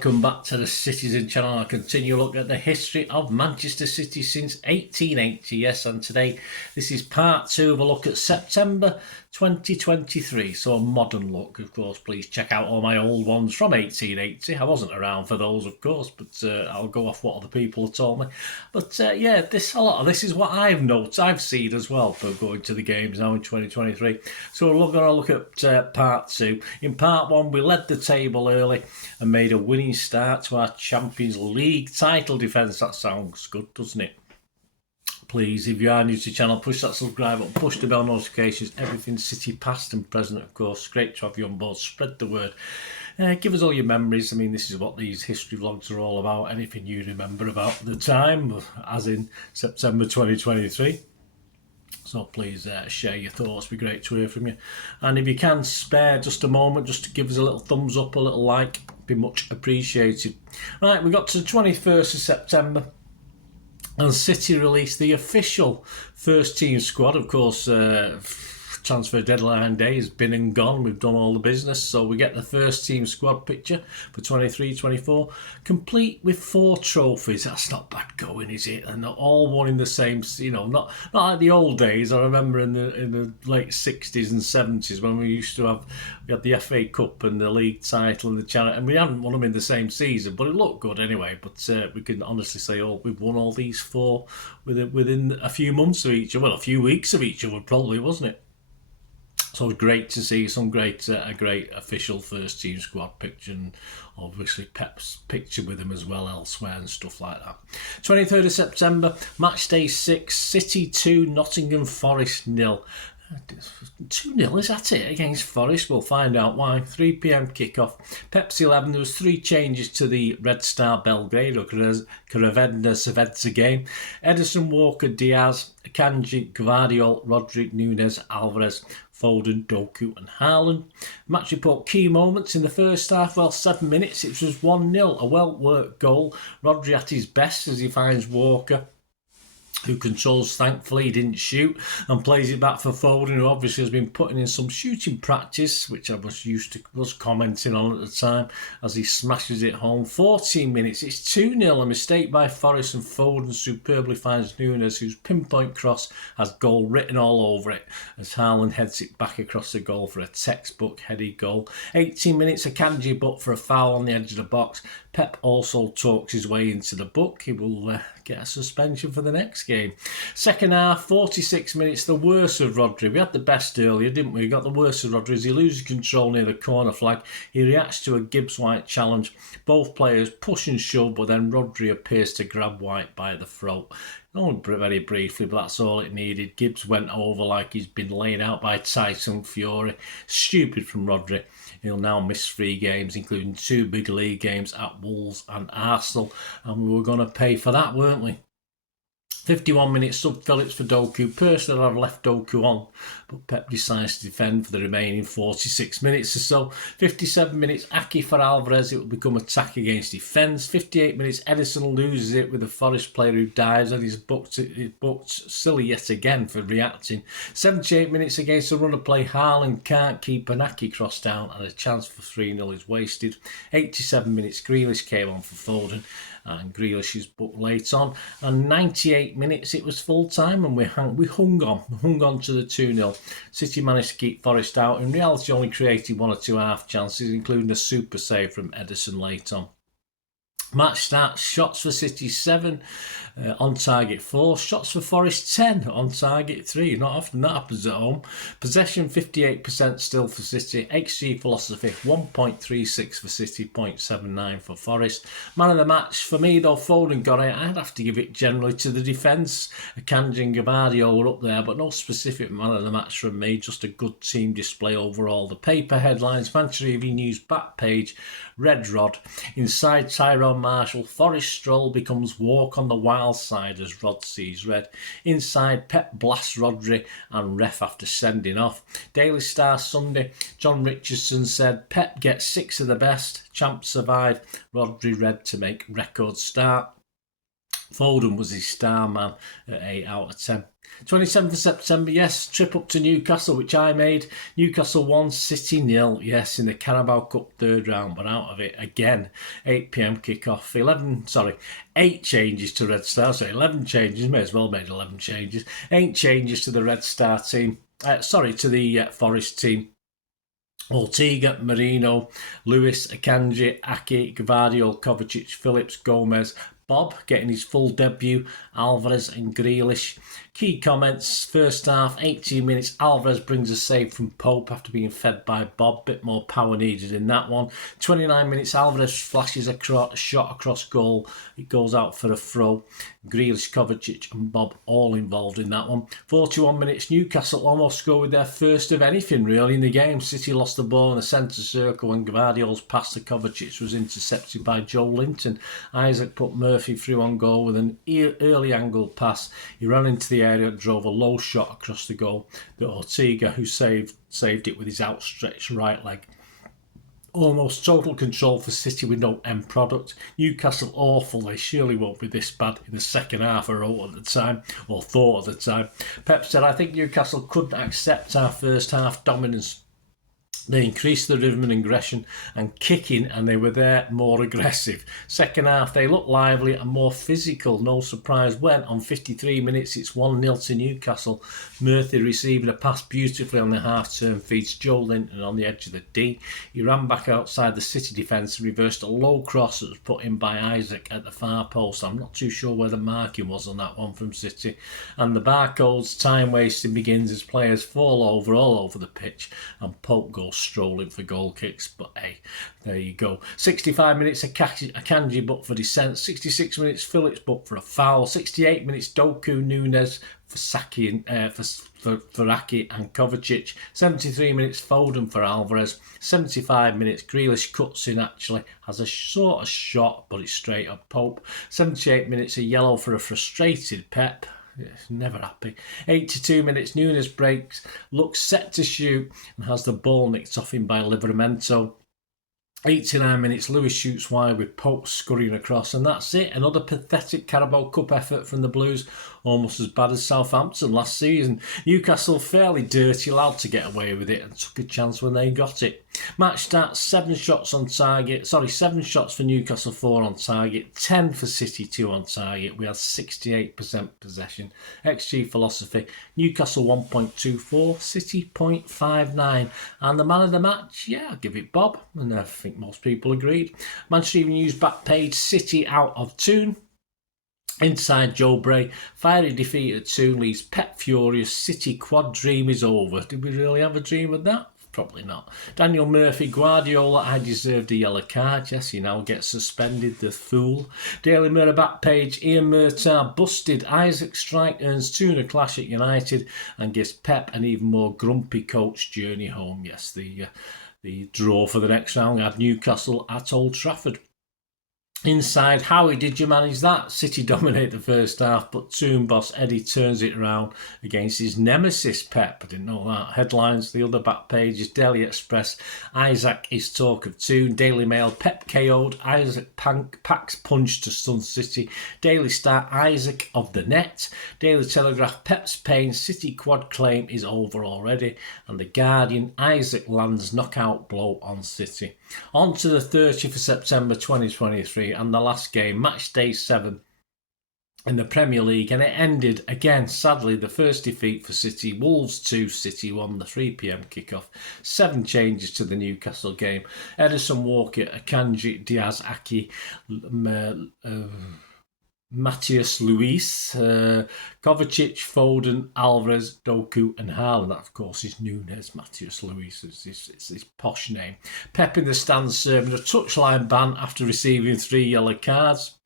welcome back to the Citizen channel. I'll continue a look at the history of Manchester City since 1880. Yes, and today this is part 2 of a look at September 2023. So a modern look, of course. Please check out all my old ones from 1880. I wasn't around for those, of course, but I'll go off what other people have told me. But yeah, a lot of this is what I've noticed, I've seen as well for going to the games now in 2023. So we're going to look at part 2. In part 1, we led the table early and made a winning start to our Champions League title defence. That sounds good, doesn't it? Please, if you are new to the channel, push that subscribe button, push the bell notifications, everything City past and present, of course. Great to have you on board. Spread the word. Give us all your memories. I mean, this is what these history vlogs are all about. Anything you remember about the time, as in September 2023. So please share your thoughts. It'd be great to hear from you. And if you can spare just a moment, just to give us a little thumbs up, a little like, be much appreciated. Right, we got to the 21st of September. And City released the official first team squad. Of course, transfer deadline day has been and gone. We've done all the business. So we get the first team squad picture for 23-24, complete with 4 trophies. That's not bad going, is it? And all won in the same, not like the old days. I remember in the late 60s and 70s when we had the FA Cup and the league title and the challenge, and we hadn't won them in the same season, but it looked good anyway. But we can honestly say, we've won all these 4 within a few months of each other. Well, a few weeks of each other, probably, wasn't it? So it was great to see a great official first team squad picture, and obviously Pep's picture with him as well elsewhere and stuff like that. 23rd of September, match day 6, City 2, Nottingham Forest 0. 2-0, is that it, against Forest? We'll find out why. 3 PM kickoff. Pep's 11. There was 3 changes to the Red Star Belgrade or Crvena Zvezda game. Edison, Walker, Diaz, Akanji, Gvardiol, Rodri, Nunes, Alvarez, Foden, Doku and Haaland. Match report: key moments in the first half. Well, 7 minutes, it was 1-0. A well-worked goal. Rodri at his best as he finds Walker, who controls, thankfully he didn't shoot, and plays it back for Foden, who obviously has been putting in some shooting practice, which I was commenting on at the time, as he smashes it home. 14 minutes, it's 2-0, a mistake by Forest, and Foden superbly finds Nunes, whose pinpoint cross has goal written all over it, as Haaland heads it back across the goal for a textbook headed goal. 18 minutes, a Kanji but for a foul on the edge of the box. Pep also talks his way into the book. He will get a suspension for the next game. Second half, 46 minutes, the worst of Rodri. We had the best earlier, didn't we? We got the worst of Rodri as he loses control near the corner flag. He reacts to a Gibbs-White challenge. Both players push and shove, but then Rodri appears to grab White by the throat. Only very briefly, but that's all it needed. Gibbs went over like he's been laid out by Tyson Fury. Stupid from Rodri. He'll now miss 3 games, including 2 big league games at Wolves and Arsenal. And we were going to pay for that, weren't we? 51 minutes, sub Phillips for Doku. Personally, I've left Doku on, but Pep decides to defend for the remaining 46 minutes or so. 57 minutes, Aki for Alvarez. It will become attack against defence. 58 minutes, Edison loses it with a Forest player who dives, and he's booked silly yet again for reacting. 78 minutes against a run of play. Haaland can't keep an Aki cross down, and a chance for 3-0 is wasted. 87 minutes, Grealish came on for Foden, and Grealish is booked late on. And 98 minutes, it was full time, and we hung on to the 2-0. City managed to keep Forest out. In reality, only created 1 or 2 half chances, including a super save from Edison late on. Match starts, shots for City 7, on target 4, shots for Forest 10, on target 3. Not often that happens at home. Possession 58% still for City. XG philosophy 1.36 for City, 0.79 for Forest. Man of the match for me though, Foden got it. I'd have to give it generally to the defence. Akanji and Gvardiol were up there, but no specific man of the match from me. Just a good team display overall. The paper headlines: Manchester Evening News back page, Red Rod. Inside Tyrone Marshall, Forest stroll becomes walk on the wild side as Rod sees red. Inside, Pep blasts Rodri and ref after sending off. Daily Star Sunday, John Richardson said Pep gets 6 of the best, champs survive, Rodri red to make record start. Foden was his star man at 8 out of 10. 27th of September, yes, trip up to Newcastle, which I made. Newcastle 1, City 0, yes, in the Carabao Cup third round, but out of it again. 8 p.m. kick-off. 8 changes to Red Star, so 11 changes, may as well made 11 changes. 8 changes to the Red Star team, to the Forest team. Ortega, Marino, Lewis, Akanji, Aki, Gvardiol, Kovacic, Phillips, Gomez, Bob getting his full debut, Alvarez and Grealish. Key comments, first half, 18 minutes, Alvarez brings a save from Pope after being fed by Bob, bit more power needed in that one. 29 minutes, Alvarez flashes a shot across goal, it goes out for a throw. Grealish, Kovacic and Bob all involved in that one. 41 minutes, Newcastle almost scored with their first of anything really in the game. City lost the ball in the centre circle and Gvardiol's pass to Kovacic was intercepted by Joe Linton. Isaac put Murphy through on goal with an early angle pass. He ran into the area and drove a low shot across the goal that Ortega, who saved it with his outstretched right leg. Almost total control for City with no end product. Newcastle awful, they surely won't be this bad in the second half, I wrote at the time, or thought at the time. Pep said, I think Newcastle couldn't accept our first half dominance. They increased the rhythm and aggression and kicking, and they were there more aggressive. Second half, they looked lively and more physical. No surprise when, on 53 minutes, it's 1-0 to Newcastle. Murphy receiving a pass beautifully on the half-turn feeds Joe Linton on the edge of the D. He ran back outside the City defence and reversed a low cross that was put in by Isaac at the far post. I'm not too sure where the marking was on that one from City. And the Barcodes time wasting begins as players fall over all over the pitch and Pope goes strolling for goal kicks, but hey, there you go. 65 minutes Akanji booked for dissent, 66 minutes Phillips booked for a foul, 68 minutes Doku, Nunes for Saki for Aki and Kovacic, 73 minutes Foden for Alvarez, 75 minutes Grealish cuts in, actually has a sort of shot but it's straight up Pope, 78 minutes a yellow for a frustrated Pep. Never happy. 82 minutes, Nunes breaks, looks set to shoot and has the ball nicked off him by Livramento. 89 minutes, Lewis shoots wide with Pope scurrying across, and that's it. Another pathetic Carabao Cup effort from the Blues, almost as bad as Southampton last season. Newcastle fairly dirty, allowed to get away with it and took a chance when they got it. Match stats, 7 shots for Newcastle, 4 on target, 10 for City, 2 on target. We had 68% possession. XG philosophy, Newcastle 1.24, City 0.59. And the man of the match, yeah, I'll give it Bob, and I think most people agreed. Manchester Evening News back page, City out of tune. Inside Joe Bray, fiery defeat at Toon leaves Pep furious. City quad dream is over. Did we really have a dream of that? Probably not. Daniel Murphy, Guardiola, I deserved a yellow card. Yes, he now gets suspended, the fool. Daily Mirror back page, Ian Murtagh busted. Isaac strike earns Tuna clash at United and gives Pep an even more grumpy coach journey home. Yes, the draw for the next round had Newcastle at Old Trafford. Inside, Howie, did you manage that? City dominate the first half, but Toon boss Eddie turns it around against his nemesis Pep. I didn't know that. Headlines, the other back page is Daily Express. Isaac is talk of Toon. Daily Mail, Pep KO'd. Isaac packs punch to stun City. Daily Star, Isaac of the net. Daily Telegraph, Pep's pain. City quad claim is over already. And The Guardian, Isaac lands knockout blow on City. On to the 30th of September 2023 and the last game, match day 7 in the Premier League, and it ended again, sadly, the first defeat for City. Wolves 2, City 1, the 3 p.m. kickoff. 7 changes to the Newcastle game. Ederson, Walker, Akanji, Diaz, Aki, Matthias Luis, Kovacic, Foden, Alvarez, Doku and Haaland. That, of course, is Nunes. Matthias Luis is his posh name. Pep in the stands serving a touchline ban after receiving 3 yellow cards.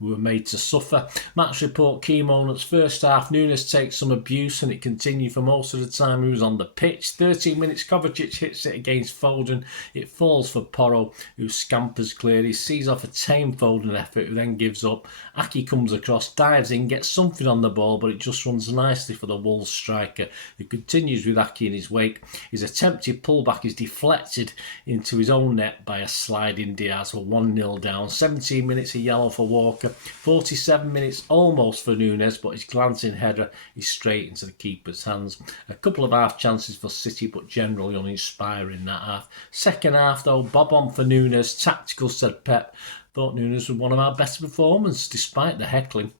We were made to suffer. Match report, key moments. First half, Nunes takes some abuse and it continued for most of the time he was on the pitch. 13 minutes, Kovacic hits it against Foden. It falls for Porro, who scampers clear. He sees off a tame Foden effort, who then gives up. Aki comes across, dives in, gets something on the ball, but it just runs nicely for the Wolves striker, who continues with Aki in his wake. His attempted pullback is deflected into his own net by a sliding Diaz. We're 1-0 down. 17 minutes, a yellow for Walker. 47 minutes almost for Nunes, but his glancing header is straight into the keeper's hands. A couple of half chances for City, but generally uninspiring that half. Second half though, bob on for Nunes. Tactical, said Pep. Thought Nunes was one of our better performers despite the heckling.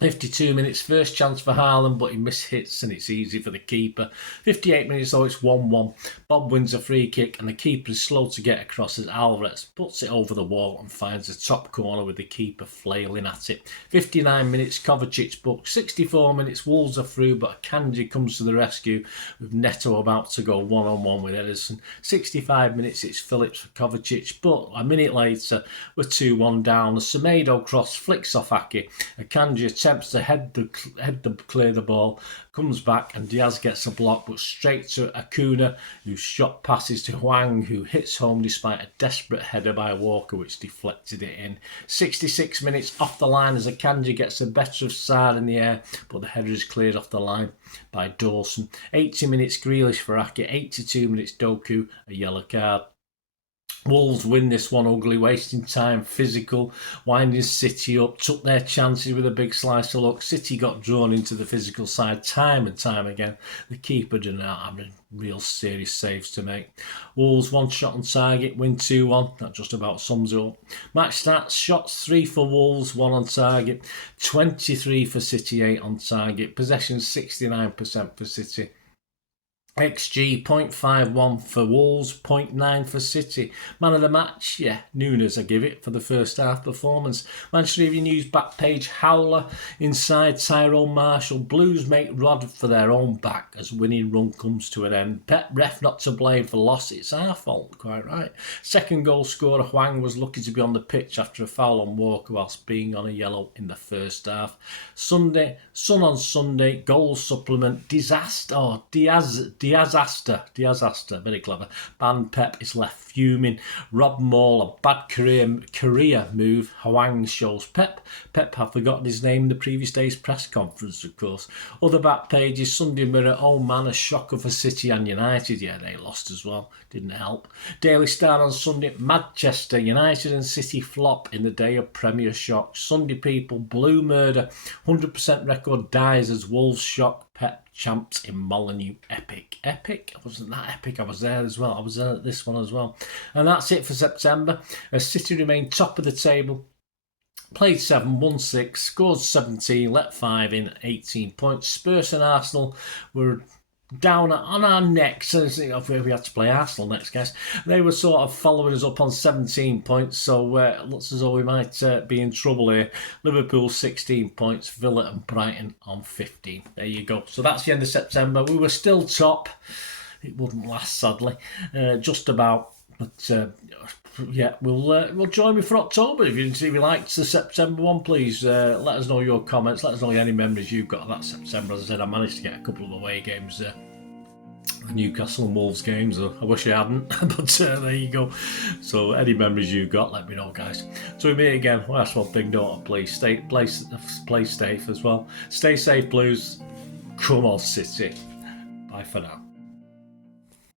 52 minutes, first chance for Haaland, but he mishits and it's easy for the keeper. 58 minutes though, it's 1-1. Bob wins a free kick and the keeper is slow to get across as Alvarez puts it over the wall and finds the top corner with the keeper flailing at it. 59 minutes, Kovacic booked. 64 minutes, Wolves are through, but Akanji comes to the rescue with Neto about to go one-on-one with Ederson. 65 minutes, it's Phillips for Kovacic, but a minute later, we're 2-1 down. The Semedo cross flicks off Aki. Akanji attempts to clear the ball, comes back and Diaz gets a block, but straight to Acuna, whose shot passes to Hwang, who hits home despite a desperate header by Walker, which deflected it in. 66 minutes off the line as Akanji gets the better of Sarr in the air, but the header is cleared off the line by Dawson. 80 minutes Grealish for Aki, 82 minutes Doku, a yellow card. Wolves win this one ugly, wasting time, physical, winding City up, took their chances with a big slice of luck. City got drawn into the physical side time and time again. The keeper did not have any real serious saves to make. Wolves one shot on target, win 2-1. That just about sums it up. Match stats, shots 3 for Wolves, 1 on target, 23 for City, 8 on target. Possession 69% for City. XG 0.51 for Wolves, 0.9 for City. Man of the match, yeah, Nunes I give it for the first half performance. Manchester Evening News back page, Howler inside Tyrone Marshall. Blues make Rod for their own back as winning run comes to an end. Pep ref not to blame for loss, it's our fault, quite right. Second goal scorer Hwang was lucky to be on the pitch after a foul on Walker whilst being on a yellow in the first half. Sunday, Sun on Sunday, goal supplement, Disaster, very clever. Ban Pep is left fuming. Rob Maul, a bad career move. Hwang shows Pep. Pep had forgotten his name in the previous day's press conference, of course. Other back pages, Sunday Mirror, oh man, a shocker for City and United. Yeah, they lost as well. Didn't help. Daily Star on Sunday, Manchester United and City flop in the day of Premier shock. Sunday People, Blue murder. 100% record dies as Wolves shock Pep champs in Molineux. Epic? Wasn't that epic? I was there as well. I was there at this one as well. And that's it for September. As City remain top of the table. Played 7, won 6, scored 17, let 5 in, 18 points. Spurs and Arsenal were down on our necks. We had to play Arsenal next, guys. They were sort of following us up on 17 points, so it looks as though we might be in trouble here. Liverpool 16 points, Villa and Brighton on 15. There you go. So that's the end of September. We were still top. It wouldn't last, sadly. Just about. But yeah, we'll join me for October. If you liked the September one, please let us know your comments. Let us know any memories you've got of that September. As I said, I managed to get a couple of away games, Newcastle and Wolves games. I wish I hadn't, but there you go. So any memories you've got, let me know, guys. So we meet again. Well, that's one thing, don't I? Please play safe as well. Stay safe, Blues. Come on, City. Bye for now.